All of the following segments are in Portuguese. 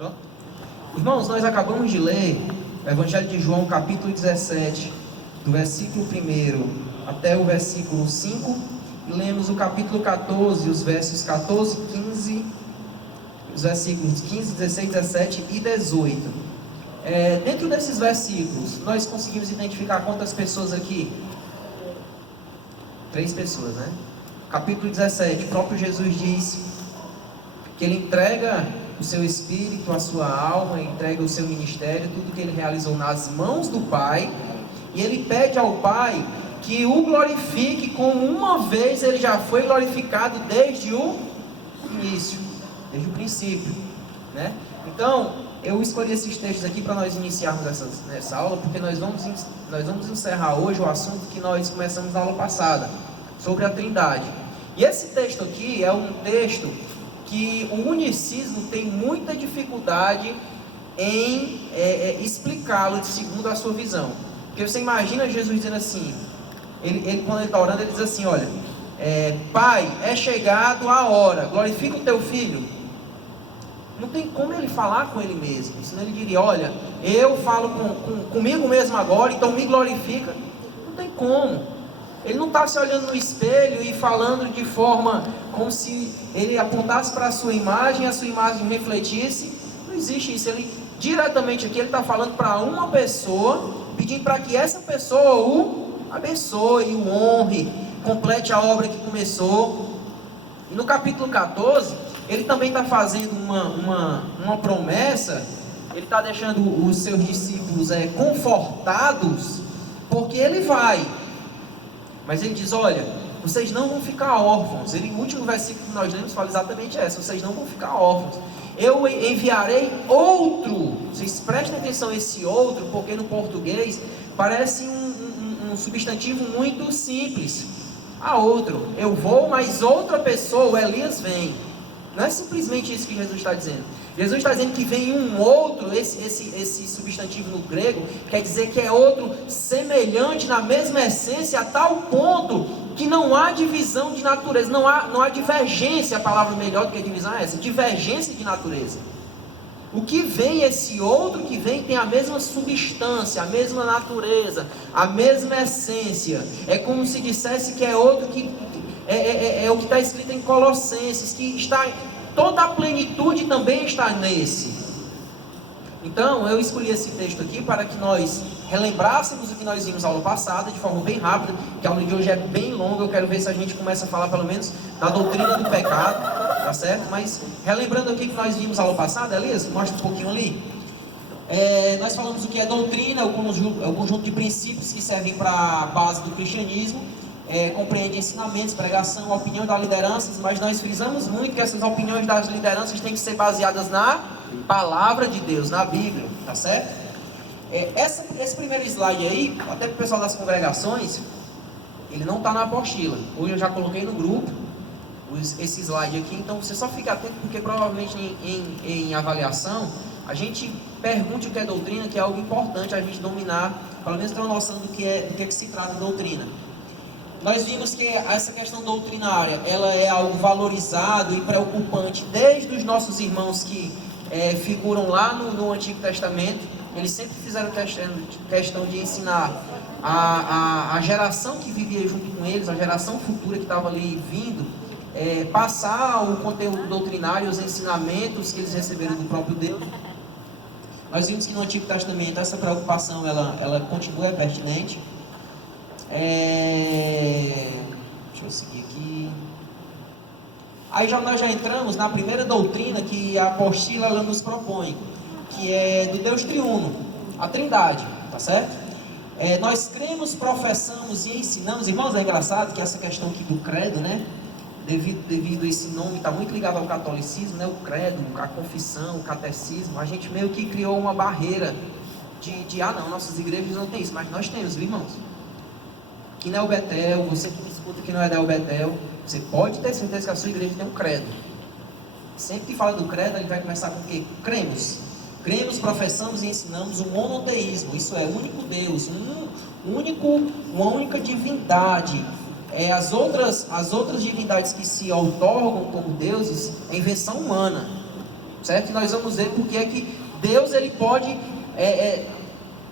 Pronto. Irmãos, nós acabamos de ler o Evangelho de João, capítulo 17, do versículo 1 até o versículo 5, e lemos o capítulo 14, os versos 14, 15, os versículos 15, 16, 17 e 18. Dentro desses versículos, nós conseguimos identificar quantas pessoas aqui? 3 pessoas, né? Capítulo 17, o próprio Jesus diz que Ele entrega o seu espírito, a sua alma, entrega o seu ministério, tudo que Ele realizou nas mãos do Pai, e Ele pede ao Pai que o glorifique como uma vez Ele já foi glorificado desde o início, desde o princípio, né? Então, eu escolhi esses textos aqui para nós iniciarmos nessa aula, porque nós vamos encerrar hoje o assunto que nós começamos na aula passada, sobre a Trindade. E esse texto aqui é um texto que o unicismo tem muita dificuldade em explicá-lo segundo a sua visão. Porque você imagina Jesus dizendo assim, quando ele está orando, ele diz assim, olha, Pai, é chegado a hora, glorifica o teu filho. Não tem como ele falar com ele mesmo, senão ele diria, olha, eu falo comigo mesmo agora, então me glorifica. Não tem como. Ele não está se olhando no espelho e falando de forma como se ele apontasse para a sua imagem e a sua imagem refletisse. Não existe isso. Ele diretamente aqui, ele está falando para uma pessoa, pedindo para que essa pessoa o abençoe, o honre, complete a obra que começou. E no capítulo 14, ele também está fazendo uma promessa. Ele está deixando os seus discípulos confortados, porque ele vai. Mas ele diz, olha, vocês não vão ficar órfãos. O último versículo que nós lemos fala exatamente essa, vocês não vão ficar órfãos. Eu enviarei outro. Vocês prestem atenção a esse outro, porque no português parece um substantivo muito simples. Outro, eu vou, mas outra pessoa, o Elias vem. Não é simplesmente isso que Jesus está dizendo. Jesus está dizendo que vem um outro, esse substantivo no grego, quer dizer que é outro semelhante na mesma essência, a tal ponto que não há divisão de natureza, não há divergência, a palavra melhor do que divisão é essa, divergência de natureza. O que vem, esse outro que vem, tem a mesma substância, a mesma natureza, a mesma essência. É como se dissesse que é outro que é o que está escrito em Colossenses, que está, toda a plenitude também está nesse. Então, eu escolhi esse texto aqui para que nós relembrássemos o que nós vimos na aula passada, de forma bem rápida, que a aula de hoje é bem longa. Eu quero ver se a gente começa a falar pelo menos da doutrina do pecado, tá certo? Mas, relembrando aqui que nós vimos na aula passada, Elias, mostra um pouquinho ali. Nós falamos o que é doutrina, o conjunto de princípios que servem para a base do cristianismo. Compreende ensinamentos, pregação, opinião das lideranças, mas nós frisamos muito que essas opiniões das lideranças têm que ser baseadas na palavra de Deus, na Bíblia, tá certo? Esse primeiro slide aí, até para o pessoal das congregações, ele não está na apostila. Hoje eu já coloquei no grupo esse slide aqui, então você só fica atento, porque provavelmente em avaliação a gente pergunte o que é doutrina, que é algo importante a gente dominar, pelo menos ter uma noção do que se trata de doutrina. Nós vimos que essa questão doutrinária, ela é algo valorizado e preocupante desde os nossos irmãos que figuram lá no Antigo Testamento. Eles sempre fizeram questão de ensinar a geração que vivia junto com eles, a geração futura que estava ali vindo, passar o conteúdo doutrinário, os ensinamentos que eles receberam do próprio Deus. Nós vimos que no Antigo Testamento essa preocupação ela continua pertinente. Deixa eu seguir aqui. Aí nós já entramos na primeira doutrina que a apostila ela nos propõe, que é do Deus triuno, a Trindade, tá certo? Nós cremos, professamos e ensinamos. Irmãos, é engraçado que essa questão aqui do credo, né? Devido a esse nome, está muito ligado ao catolicismo, né? O credo, a confissão, o catecismo. A gente meio que criou uma barreira não, nossas igrejas não tem isso, mas nós temos, viu, irmãos? Que não é o Betel, você que me escuta que não é o Betel, você pode ter certeza que a sua igreja tem um credo. Sempre que fala do credo, ele vai começar com o quê? Cremos, professamos e ensinamos um monoteísmo, isso é, único Deus, uma única divindade. As outras divindades que se outorgam como deuses é invenção humana. certo? E nós vamos ver porque é que Deus ele pode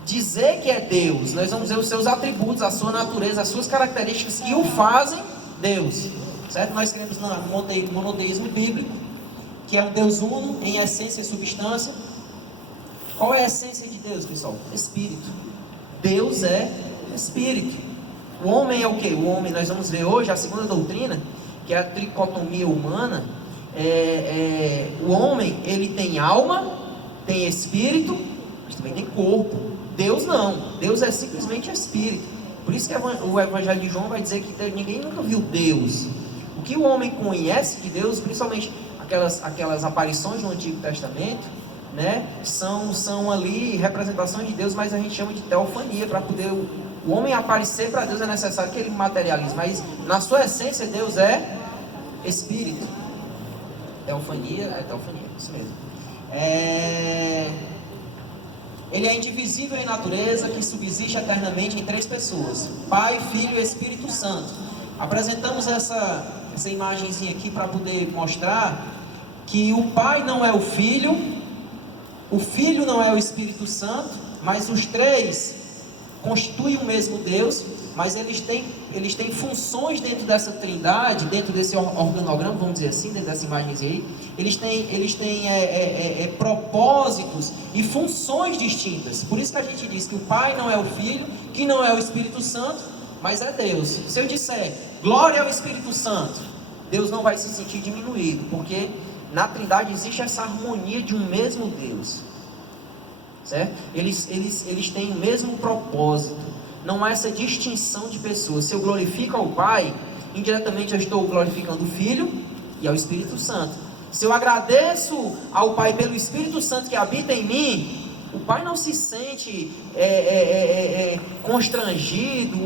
dizer que é Deus. Nós vamos ver os seus atributos, a sua natureza, as suas características que o fazem Deus, certo? Nós cremos no monoteísmo bíblico, que é um Deus uno em essência e substância. Qual é a essência de Deus, pessoal? Espírito. Deus é Espírito. O homem é o quê? O homem, nós vamos ver hoje a segunda doutrina, que é a tricotomia humana. O homem, ele tem alma, tem espírito, mas também tem corpo. Deus não. Deus é simplesmente Espírito. Por isso que o Evangelho de João vai dizer que ninguém nunca viu Deus. O que o homem conhece de Deus, principalmente aquelas aparições no Antigo Testamento, né, são ali representações de Deus, mas a gente chama de teofania. Para poder o homem aparecer para Deus é necessário que ele materialize, mas na sua essência Deus é Espírito. Teofania, isso mesmo. Ele é indivisível em natureza, que subsiste eternamente em três pessoas: Pai, Filho e Espírito Santo. Apresentamos essa imagenzinha aqui para poder mostrar que o Pai não é o Filho não é o Espírito Santo, mas os três constituem o mesmo Deus, mas eles têm funções dentro dessa trindade, dentro desse organograma, vamos dizer assim, dentro dessa imagenzinha aí. Eles têm propósitos e funções distintas. Por isso que a gente diz que o Pai não é o Filho, que não é o Espírito Santo, mas é Deus. Se eu disser glória ao Espírito Santo, Deus não vai se sentir diminuído, porque na Trindade existe essa harmonia de um mesmo Deus, certo? Eles têm o mesmo propósito. Não há essa distinção de pessoas. Se eu glorifico ao Pai, indiretamente eu estou glorificando o Filho e ao Espírito Santo. Se eu agradeço ao Pai pelo Espírito Santo que habita em mim, o Pai não se sente constrangido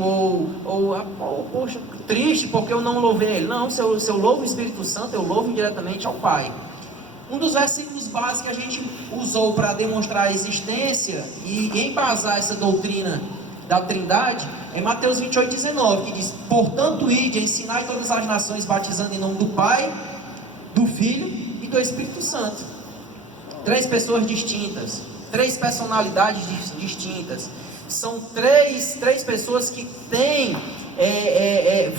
poxa, triste porque eu não louvei Ele. Não, se eu louvo o Espírito Santo, eu louvo indiretamente ao Pai. Um dos versículos básicos que a gente usou para demonstrar a existência e embasar essa doutrina da Trindade é Mateus 28:19, que diz: portanto, ide, ensinai todas as nações, batizando em nome do Pai, do Filho e do Espírito Santo. Três pessoas distintas, três personalidades distintas. São três pessoas que têm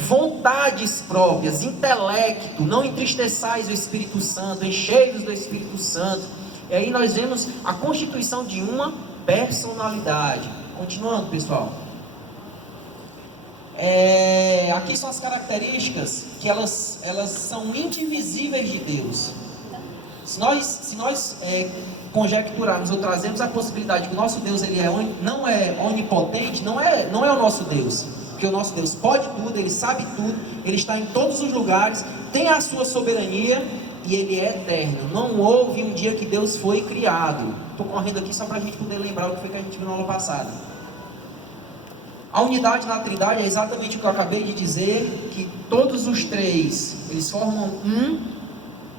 vontades próprias, intelecto. Não entristeçais o Espírito Santo, enchei-vos do Espírito Santo. E aí nós vemos a constituição de uma personalidade. Continuando, pessoal. Aqui são as características que elas são indivisíveis de Deus. Se nós conjecturarmos ou trazemos a possibilidade que o nosso Deus não é onipotente, não é o nosso Deus, porque o nosso Deus pode tudo, Ele sabe tudo, Ele está em todos os lugares, tem a sua soberania e Ele é eterno. Não houve um dia que Deus foi criado. Estou correndo aqui só para a gente poder lembrar o que foi que a gente viu na aula passada. A unidade na Trindade é exatamente o que eu acabei de dizer, que todos os três, eles formam um.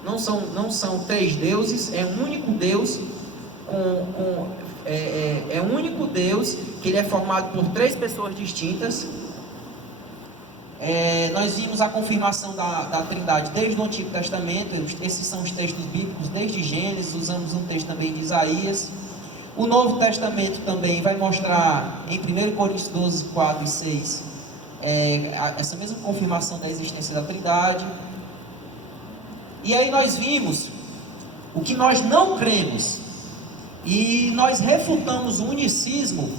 Não são três deuses, é um único Deus, é um único Deus, que ele é formado por três pessoas distintas. Nós vimos a confirmação da Trindade desde o Antigo Testamento. Esses são os textos bíblicos, desde Gênesis, usamos um texto também de Isaías. O Novo Testamento também vai mostrar, em 1 Coríntios 12, 4 e 6, essa mesma confirmação da existência da Trindade. E aí nós vimos o que nós não cremos, e nós refutamos o unicismo,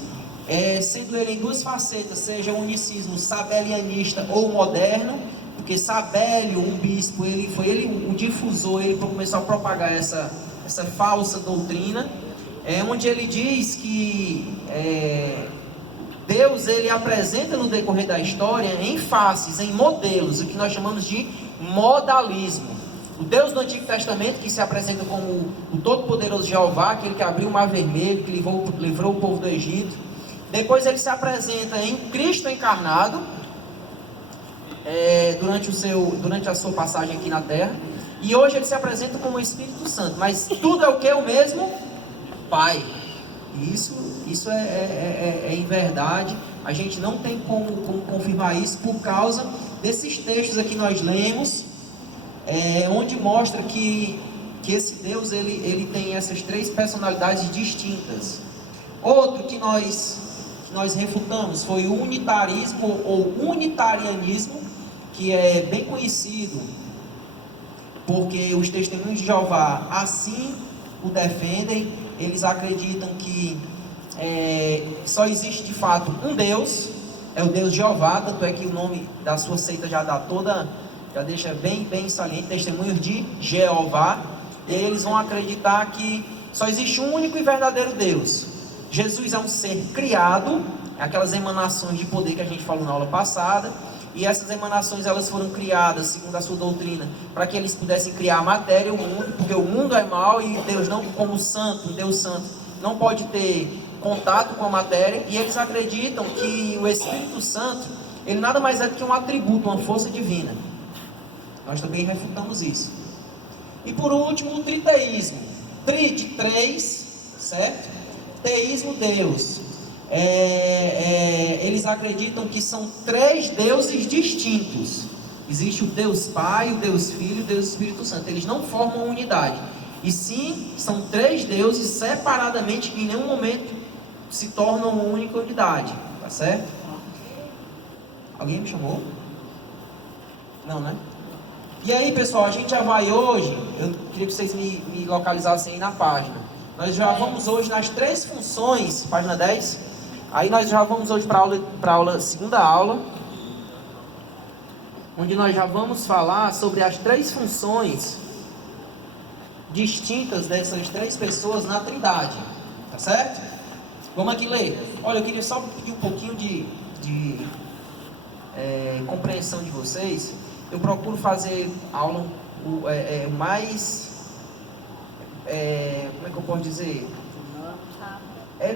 sendo ele em duas facetas, seja o unicismo sabelianista ou moderno, porque Sabélio, um bispo, foi ele o difusor, ele começou a propagar essa falsa doutrina, onde ele diz que Deus ele apresenta no decorrer da história em faces, em modelos, o que nós chamamos de modalismo. O Deus do Antigo Testamento, que se apresenta como o Todo-Poderoso Jeová, aquele que abriu o Mar Vermelho, que livrou o povo do Egito. Depois ele se apresenta em Cristo encarnado, durante a sua passagem aqui na Terra. E hoje ele se apresenta como o Espírito Santo. Mas tudo é o que? O mesmo Pai. Isso é em verdade. A gente não tem como confirmar isso por causa desses textos aqui que nós lemos, onde mostra que que esse Deus ele tem essas três personalidades distintas. Outro que nós refutamos foi o unitarismo ou unitarianismo, que é bem conhecido, porque os testemunhos de Jeová assim o defendem. Eles acreditam que só existe de fato um Deus, é o Deus Jeová, tanto é que o nome da sua seita já deixa bem saliente, testemunhos de Jeová. E aí eles vão acreditar que só existe um único e verdadeiro Deus. Jesus é um ser criado, aquelas emanações de poder que a gente falou na aula passada, e essas emanações elas foram criadas, segundo a sua doutrina, para que eles pudessem criar a matéria, o mundo, porque o mundo é mau e Deus não, como santo, Deus santo, não pode ter contato com a matéria, e eles acreditam que o Espírito Santo, ele nada mais é do que um atributo, uma força divina. Nós também refutamos isso. E por último, o triteísmo. Tri de três, certo? Teísmo, Deus. Eles acreditam que são três deuses distintos. Existe o Deus Pai, o Deus Filho e o Deus Espírito Santo. Eles não formam unidade. E sim, são três deuses separadamente que em nenhum momento se tornam uma única unidade. Tá certo? Alguém me chamou? Não, né? E aí, pessoal, a gente já vai hoje. Eu queria que vocês me localizassem aí na página. Nós já vamos hoje nas três funções, página 10. Aí nós já vamos hoje para a segunda aula, onde nós já vamos falar sobre as três funções distintas dessas três pessoas na Trindade. Tá certo? Vamos aqui ler. Olha, eu queria só pedir um pouquinho de compreensão de vocês. Eu procuro fazer aula mais... como é que eu posso dizer?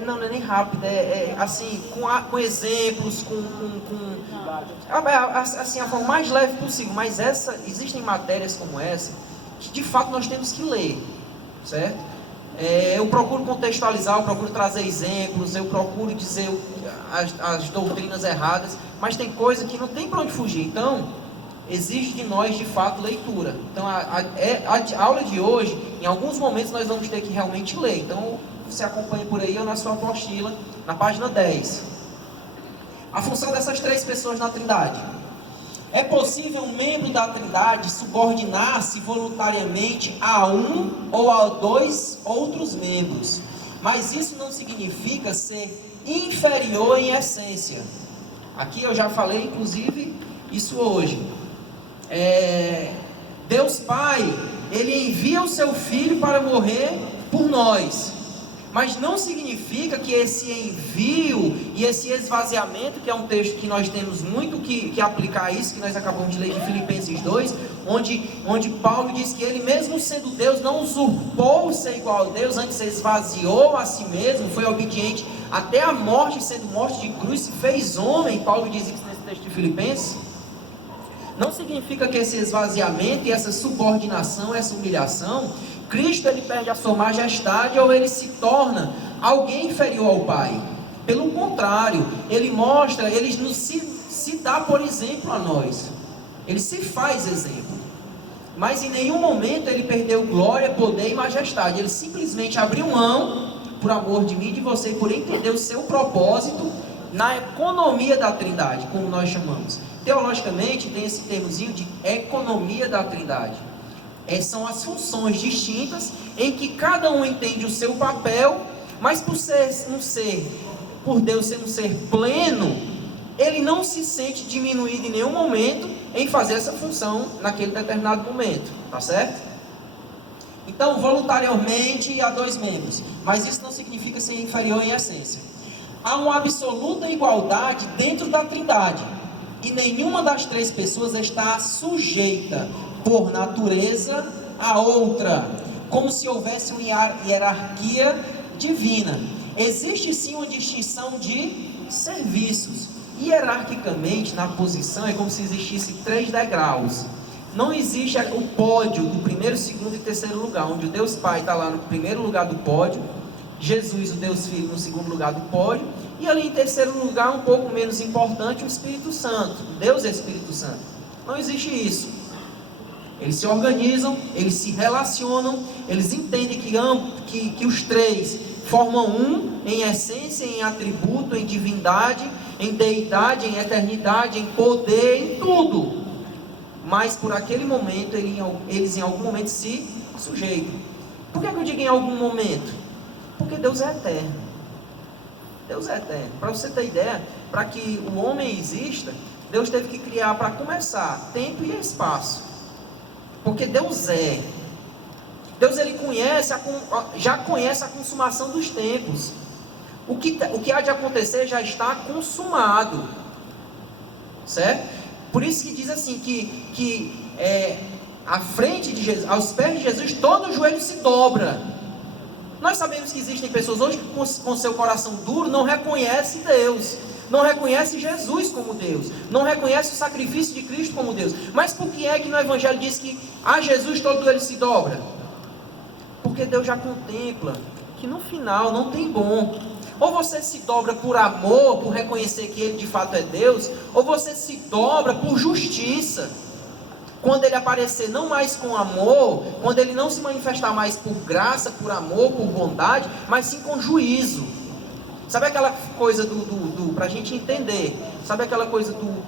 Não é nem rápido, assim, com exemplos, assim, a forma mais leve possível. Mas existem matérias como essa que de fato nós temos que ler, certo? Eu procuro contextualizar, eu procuro trazer exemplos, eu procuro dizer as doutrinas erradas, mas tem coisa que não tem para onde fugir. Então, exige de nós, de fato, leitura. Então, a aula de hoje, em alguns momentos, nós vamos ter que realmente ler. Então, você acompanha por aí ou na sua apostila, na página 10. A função dessas três pessoas na Trindade. É possível um membro da Trindade subordinar-se voluntariamente a um ou a dois outros membros, mas isso não significa ser inferior em essência. Aqui eu já falei, inclusive, isso hoje. Deus Pai, Ele envia o seu Filho para morrer por nós, mas não significa que esse envio e esse esvaziamento, que é um texto que nós temos muito que aplicar a isso, que nós acabamos de ler de Filipenses 2, onde Paulo diz que ele, mesmo sendo Deus, não usurpou ser igual a Deus, antes esvaziou a si mesmo, foi obediente até a morte, sendo morte de cruz, se fez homem. Paulo diz isso nesse texto de Filipenses. Não significa que esse esvaziamento e essa subordinação, essa humilhação, Cristo ele perde a sua majestade ou ele se torna alguém inferior ao Pai. Pelo contrário, ele mostra, ele se dá por exemplo a nós. Ele se faz exemplo. Mas em nenhum momento ele perdeu glória, poder e majestade. Ele simplesmente abriu mão, por amor de mim e de você, por entender o seu propósito na economia da Trindade, como nós chamamos. Teologicamente tem esse termozinho de economia da Trindade. São as funções distintas em que cada um entende o seu papel, mas por Deus ser um ser pleno, ele não se sente diminuído em nenhum momento em fazer essa função naquele determinado momento, tá certo? Então, voluntariamente há dois membros, mas isso não significa ser inferior em essência. Há uma absoluta igualdade dentro da Trindade, e nenhuma das três pessoas está sujeita por natureza a outra, como se houvesse uma hierarquia divina. Existe sim uma distinção de serviços. Hierarquicamente, na posição, é como se existisse 3 degraus. Não existe o pódio do primeiro, segundo e terceiro lugar, onde o Deus Pai está lá no primeiro lugar do pódio, Jesus, o Deus Filho, no segundo lugar do pódio, e ali em terceiro lugar, um pouco menos importante, o Espírito Santo, Deus é Espírito Santo. Não existe isso. Eles se organizam, eles se relacionam, eles entendem que os três formam um em essência, em atributo, em divindade, em deidade, em eternidade, em poder, em tudo. Mas por aquele momento, eles em algum momento se sujeitam. Por que eu digo em algum momento? Porque Deus é eterno. Deus é eterno. Para você ter ideia, para que o homem exista, Deus teve que criar, para começar, tempo e espaço. Porque Deus é. Deus ele já conhece a consumação dos tempos. O que há de acontecer já está consumado. Certo? Por isso que diz assim, que à frente de Jesus, aos pés de Jesus, todo joelho se dobra. Nós sabemos que existem pessoas hoje que com seu coração duro não reconhecem Deus, não reconhece Jesus como Deus, não reconhece o sacrifício de Cristo como Deus. Mas por que é que no Evangelho diz que a Jesus todo ele se dobra? Porque Deus já contempla que no final não tem bom. Ou você se dobra por amor, por reconhecer que Ele de fato é Deus, ou você se dobra por justiça. Quando Ele aparecer não mais com amor, quando Ele não se manifestar mais por graça, por amor, por bondade, mas sim com juízo. Sabe aquela coisa para a gente entender, sabe aquela coisa do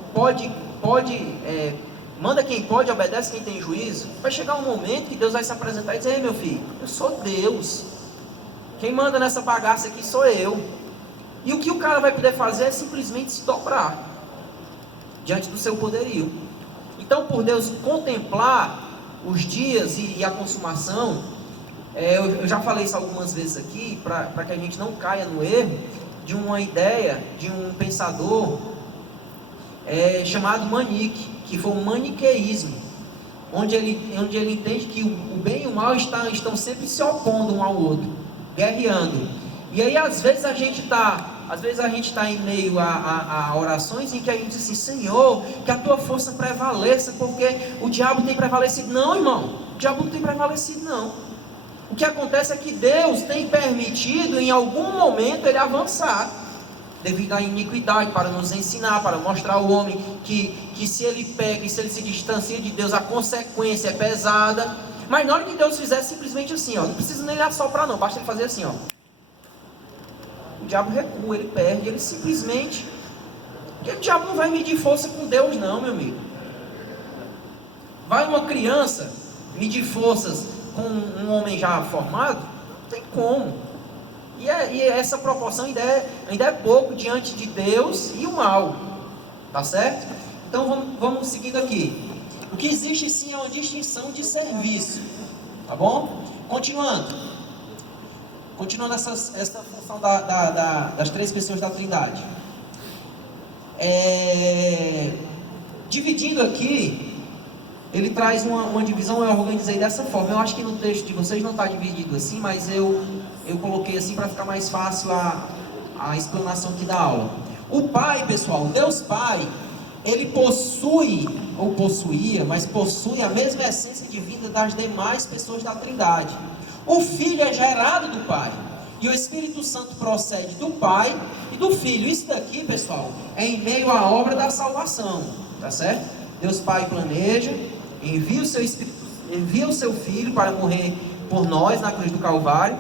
manda quem pode, obedece quem tem juízo? Vai chegar um momento que Deus vai se apresentar e dizer: ei meu filho, eu sou Deus, quem manda nessa bagaça aqui sou eu. E o que o cara vai poder fazer é simplesmente se dobrar diante do seu poderio. Então, por Deus contemplar os dias e a consumação, eu já falei isso algumas vezes aqui, para que a gente não caia no erro de uma ideia de um pensador chamado Manique, que foi um maniqueísmo, onde ele entende que o bem e o mal estão sempre se opondo um ao outro, guerreando. E aí às vezes a gente está em meio a orações em que a gente diz assim: Senhor, que a tua força prevaleça, porque o diabo tem prevalecido. Não, irmão, o diabo não tem prevalecido, não. O que acontece é que Deus tem permitido em algum momento ele avançar, devido à iniquidade, para nos ensinar, para mostrar ao homem que se ele peca e se ele se distancia de Deus, a consequência é pesada. Mas na hora que Deus fizer simplesmente assim, ó, não precisa nem ele assoprar não, basta ele fazer assim, ó. O diabo recua, ele perde, ele simplesmente... Porque o diabo não vai medir força com Deus não, meu amigo. Vai uma criança medir forças com um homem já formado? Não tem como. E essa proporção ainda é pouco diante de Deus e o mal. Tá certo? Então vamos seguindo aqui. O que existe sim é uma distinção de serviço. Tá bom? Continuando essa função das três pessoas da Trindade. Dividindo aqui, ele traz uma divisão, eu organizei dessa forma. Eu acho que no texto de vocês não está dividido assim, mas eu coloquei assim para ficar mais fácil a explanação aqui da aula. O Pai, pessoal, Deus Pai, ele possui, ou possuía, mas possui a mesma essência divina das demais pessoas da Trindade. O Filho é gerado do Pai, e o Espírito Santo procede do Pai e do Filho. Isso daqui, pessoal, é em meio à obra da salvação, tá certo? Deus Pai planeja, envia o seu Filho para morrer por nós na cruz do Calvário.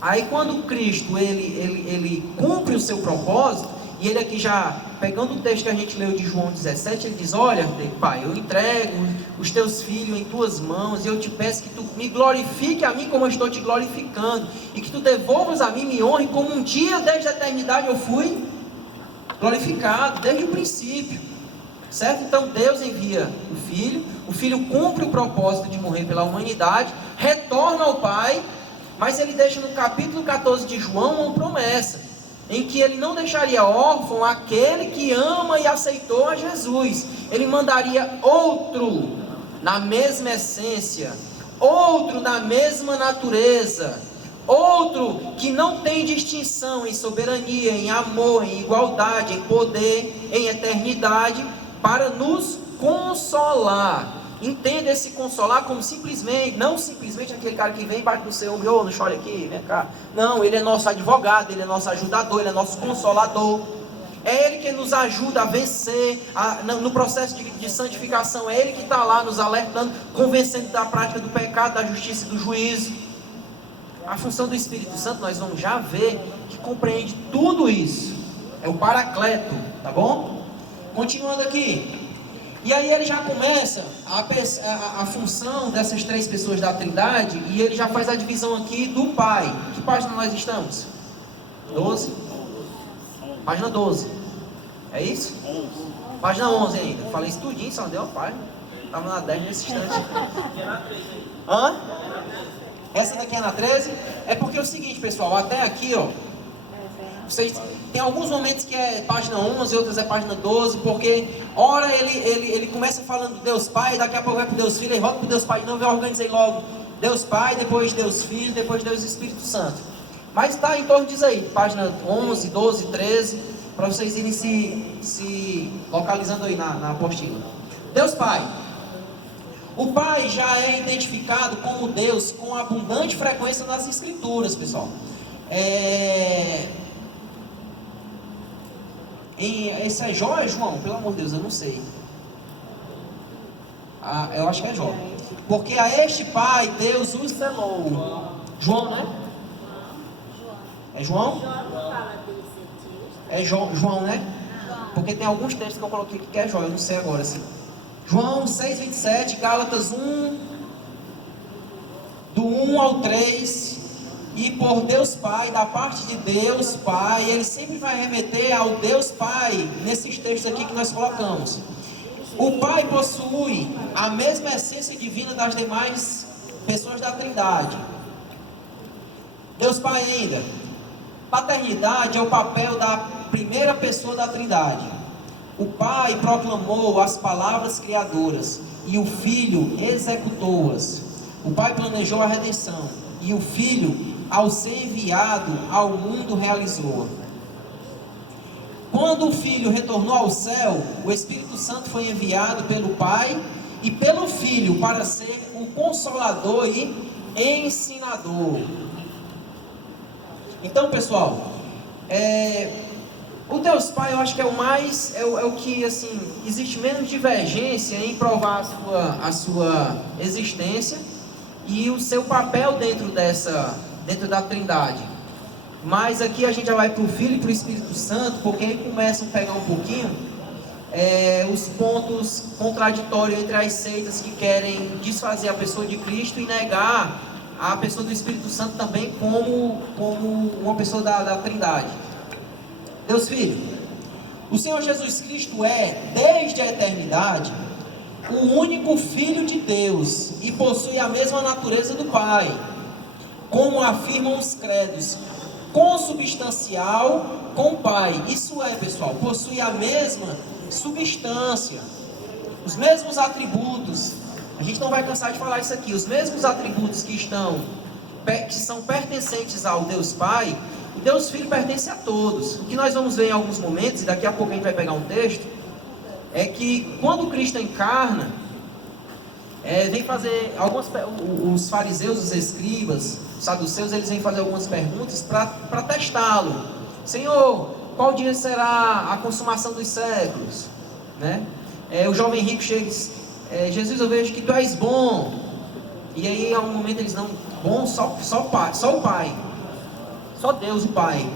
Aí quando Cristo ele cumpre o seu propósito, e ele aqui já, pegando o texto que a gente leu de João 17, ele diz: olha, Pai, eu entrego os teus filhos em tuas mãos, e eu te peço que tu me glorifique a mim como eu estou te glorificando, e que tu devolvas a mim, me honre, como um dia desde a eternidade eu fui glorificado, desde o princípio. Certo? Então Deus envia o Filho cumpre o propósito de morrer pela humanidade, retorna ao Pai, mas ele deixa no capítulo 14 de João uma promessa, em que ele não deixaria órfão aquele que ama e aceitou a Jesus. Ele mandaria outro na mesma essência, outro na mesma natureza, outro que não tem distinção em soberania, em amor, em igualdade, em poder, em eternidade, para nos consolar. Entenda esse consolar como simplesmente, não simplesmente aquele cara que vem embaixo do seu ombro: não chore aqui, vem cá. Não, ele é nosso advogado, ele é nosso ajudador, ele é nosso consolador. É Ele que nos ajuda a vencer no processo de santificação. É Ele que está lá nos alertando, convencendo da prática do pecado, da justiça e do juízo. A função do Espírito Santo, nós vamos já ver que compreende tudo isso. É o Paracleto, tá bom? Continuando aqui. E aí ele já começa a função dessas três pessoas da Trindade, e ele já faz a divisão aqui do Pai. Que página nós estamos? 12? Página 12. É isso? Página 11 ainda. Falei isso tudinho, só não deu uma página. Estava na 10 nesse instante. Hã? Essa daqui é na 13? É porque é o seguinte, pessoal, até aqui, ó. Vocês, tem alguns momentos que é página 11, outros é página 12, porque ora ele começa falando de Deus Pai, daqui a pouco vai para Deus Filho, aí volta para Deus Pai, não, eu organizei logo Deus Pai, depois Deus Filho, depois Deus Espírito Santo. Mas está em torno disso aí, página 11, 12, 13, para vocês irem se localizando aí na apostila. Deus Pai. O Pai já é identificado como Deus com abundante frequência nas Escrituras, pessoal. Esse é Jó ou é João? Pelo amor de Deus, eu não sei. Eu acho que é Jó. Porque a este Pai Deus o selou. João, né? É João? É João, né? Porque tem alguns textos que eu coloquei que é Jó, eu não sei agora assim. João 6,27, Gálatas 1, do 1 ao 3, e por Deus Pai, da parte de Deus Pai, ele sempre vai remeter ao Deus Pai, nesses textos aqui que nós colocamos. O Pai possui a mesma essência divina das demais pessoas da Trindade. Deus Pai ainda. Paternidade é o papel da primeira pessoa da Trindade. O Pai proclamou as palavras criadoras e o Filho executou-as. O Pai planejou a redenção e o Filho, ao ser enviado ao mundo, realizou-a. Quando o Filho retornou ao céu, o Espírito Santo foi enviado pelo Pai e pelo Filho para ser o Consolador e ensinador. Então, pessoal, o Deus Pai, eu acho que é o mais, é o que, assim, existe menos divergência em provar a sua existência e o seu papel dentro da Trindade. Mas aqui a gente já vai para o Filho e para o Espírito Santo, porque aí começam a pegar um pouquinho os pontos contraditórios entre as seitas que querem desfazer a pessoa de Cristo e negar a pessoa do Espírito Santo também como uma pessoa da Trindade. Deus Filho. O Senhor Jesus Cristo é, desde a eternidade, o único Filho de Deus e possui a mesma natureza do Pai, como afirmam os credos, consubstancial com o Pai. Isso é, pessoal, possui a mesma substância, os mesmos atributos. A gente não vai cansar de falar isso aqui. Os mesmos atributos que são pertencentes ao Deus Pai, o Deus Filho pertence a todos. O que nós vamos ver em alguns momentos, e daqui a pouco a gente vai pegar um texto, é que quando Cristo encarna, vem fazer os fariseus, os escribas, os saduceus, eles vêm fazer algumas perguntas para testá-lo. Senhor, qual dia será a consumação dos séculos? Né? O jovem rico chega e diz, Jesus, eu vejo que tu és bom. E aí, a um momento, eles não, bom, só o Pai. Só Deus, o Pai.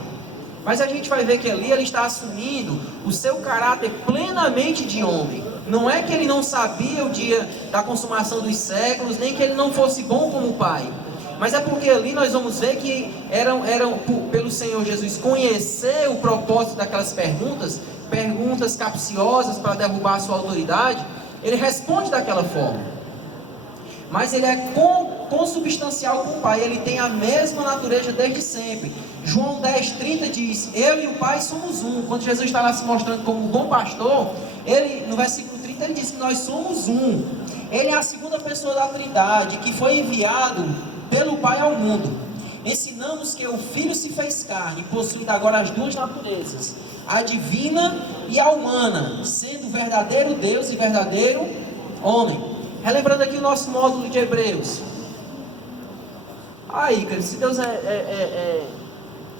Mas a gente vai ver que ali ele está assumindo o seu caráter plenamente de homem. Não é que ele não sabia o dia da consumação dos séculos, nem que ele não fosse bom como o Pai. Mas é porque ali nós vamos ver que eram pelo Senhor Jesus conhecer o propósito daquelas perguntas capciosas para derrubar a sua autoridade, ele responde daquela forma. Mas ele é consubstancial com o Pai, ele tem a mesma natureza desde sempre. João 10,30 diz, eu e o Pai somos um. Quando Jesus está lá se mostrando como um bom pastor, ele, no versículo 30, ele diz que nós somos um. Ele é a segunda pessoa da Trindade, que foi enviado pelo Pai ao mundo. Ensinamos que o Filho se fez carne, possuindo agora as duas naturezas, a divina e a humana, sendo verdadeiro Deus e verdadeiro homem. Relembrando aqui o nosso módulo de Hebreus. Aí, cara, se Deus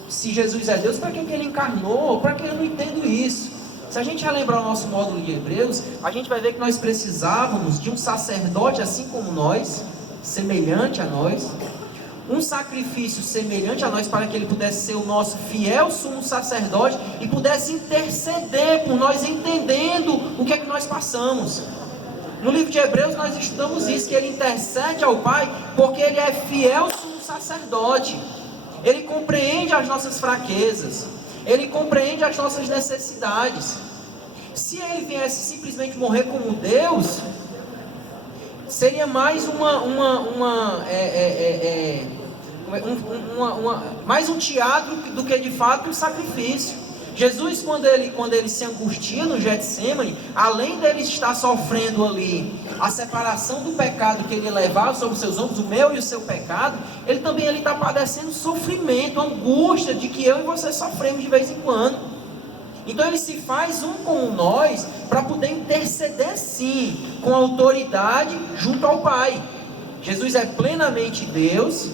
Se Jesus é Deus, para que Ele encarnou? Para que eu não entendo isso? Se a gente relembrar o nosso módulo de Hebreus, a gente vai ver que nós precisávamos de um sacerdote assim como nós, semelhante a nós, um sacrifício semelhante a nós, para que Ele pudesse ser o nosso fiel sumo sacerdote e pudesse interceder por nós, entendendo o que é que nós passamos. No livro de Hebreus nós estudamos isso, que Ele intercede ao Pai, porque Ele é fiel sumo sacerdote. Ele compreende as nossas fraquezas, Ele compreende as nossas necessidades. Se Ele viesse simplesmente morrer como Deus, seria mais mais um teatro do que de fato um sacrifício. Jesus, quando ele se angustia no Getsemane, além dele estar sofrendo ali a separação do pecado que ele levava sobre os seus ombros, o meu e o seu pecado, ele também está padecendo sofrimento, angústia de que eu e você sofremos de vez em quando. Então ele se faz um com nós para poder interceder sim, com autoridade junto ao Pai. Jesus é plenamente Deus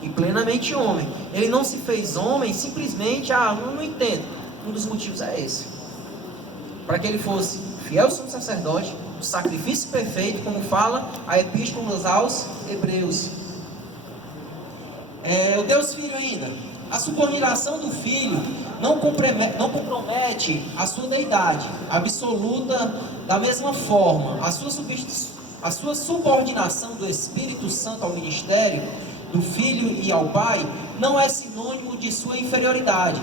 e plenamente homem. Ele não se fez homem simplesmente, não entendo. Um dos motivos é esse: para que ele fosse fiel sumo sacerdote, o sacrifício perfeito, como fala a Epístola aos Hebreus. O Deus Filho ainda. A subordinação do Filho não compromete a sua deidade absoluta. Da mesma forma, a sua subordinação do Espírito Santo ao ministério do Filho e ao Pai não é sinônimo de sua inferioridade.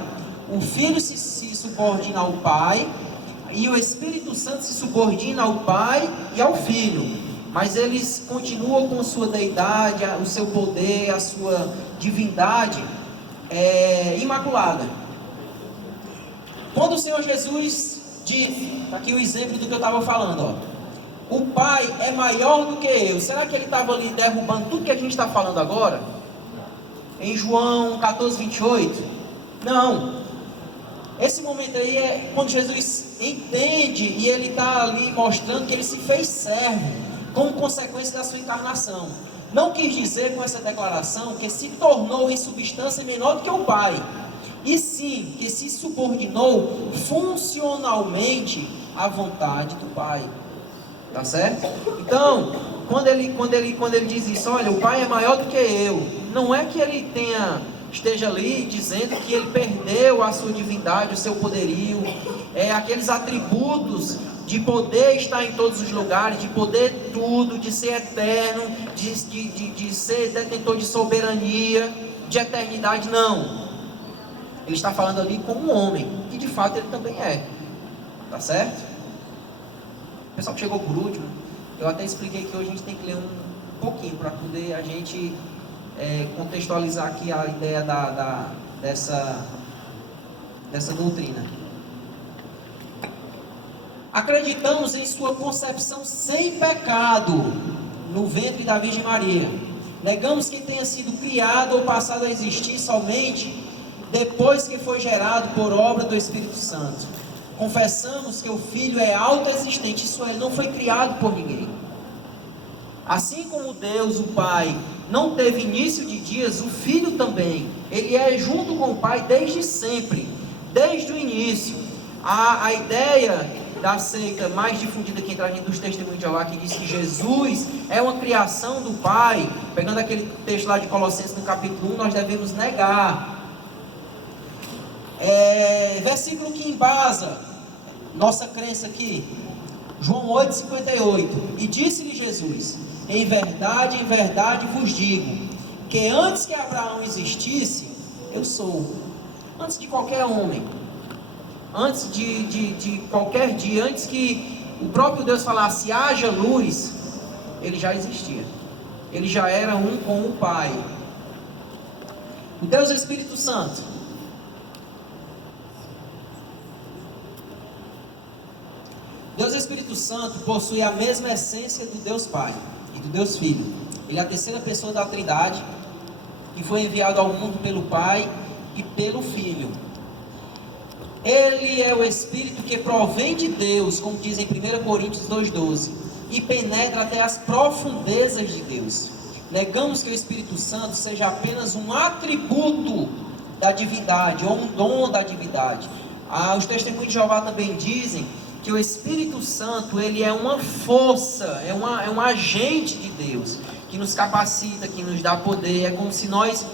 O Filho se subordina ao Pai e o Espírito Santo se subordina ao Pai e ao Filho, mas eles continuam com sua deidade, o seu poder, a sua divindade imaculada. Quando o Senhor Jesus disse, está aqui o exemplo do que eu estava falando, o Pai é maior do que eu. Será que ele estava ali derrubando tudo que a gente está falando agora? Em João 14, 28? Não. Esse momento aí é quando Jesus entende e ele está ali mostrando que ele se fez servo, como consequência da sua encarnação. Não quis dizer com essa declaração que se tornou em substância menor do que o Pai, e sim que se subordinou funcionalmente à vontade do Pai. Tá certo? Então, quando ele diz isso, olha, o Pai é maior do que eu, não é que ele esteja ali dizendo que ele perdeu a sua divindade, o seu poderio, aqueles atributos de poder estar em todos os lugares, de poder tudo, de ser eterno, de ser detentor de soberania, de eternidade, não. Ele está falando ali como um homem, que de fato ele também é. Tá certo? O pessoal que chegou por último, eu até expliquei que hoje a gente tem que ler um pouquinho para poder a gente contextualizar aqui a ideia dessa doutrina. Acreditamos em sua concepção sem pecado no ventre da Virgem Maria. Negamos que tenha sido criado ou passado a existir somente depois que foi gerado por obra do Espírito Santo. Confessamos que o Filho é autoexistente, isso é, ele não foi criado por ninguém. Assim como Deus, o Pai, não teve início de dias, o Filho também. Ele é junto com o Pai desde sempre, desde o início. A ideia da seita mais difundida aqui entre a gente dos testemunhos de Jeová, que diz que Jesus é uma criação do Pai, pegando aquele texto lá de Colossenses no capítulo 1, nós devemos negar. Versículo que embasa nossa crença aqui, João 8,58. E disse-lhe Jesus: em verdade vos digo, que antes que Abraão existisse, eu sou. Antes de qualquer homem, antes de qualquer dia, antes que o próprio Deus falasse haja luz, ele já existia. Ele já era um com o Pai. O Deus Espírito Santo. Deus Espírito Santo possui a mesma essência do Deus Pai e do Deus Filho. Ele é a terceira pessoa da Trindade, que foi enviado ao mundo pelo Pai e pelo Filho. Ele é o Espírito que provém de Deus, como diz em 1 Coríntios 2,12, e penetra até as profundezas de Deus. Negamos que o Espírito Santo seja apenas um atributo da divindade, ou um dom da divindade. Os testemunhos de Jeová também dizem que o Espírito Santo, ele é uma força, é um agente de Deus, que nos capacita, que nos dá poder. É como se nós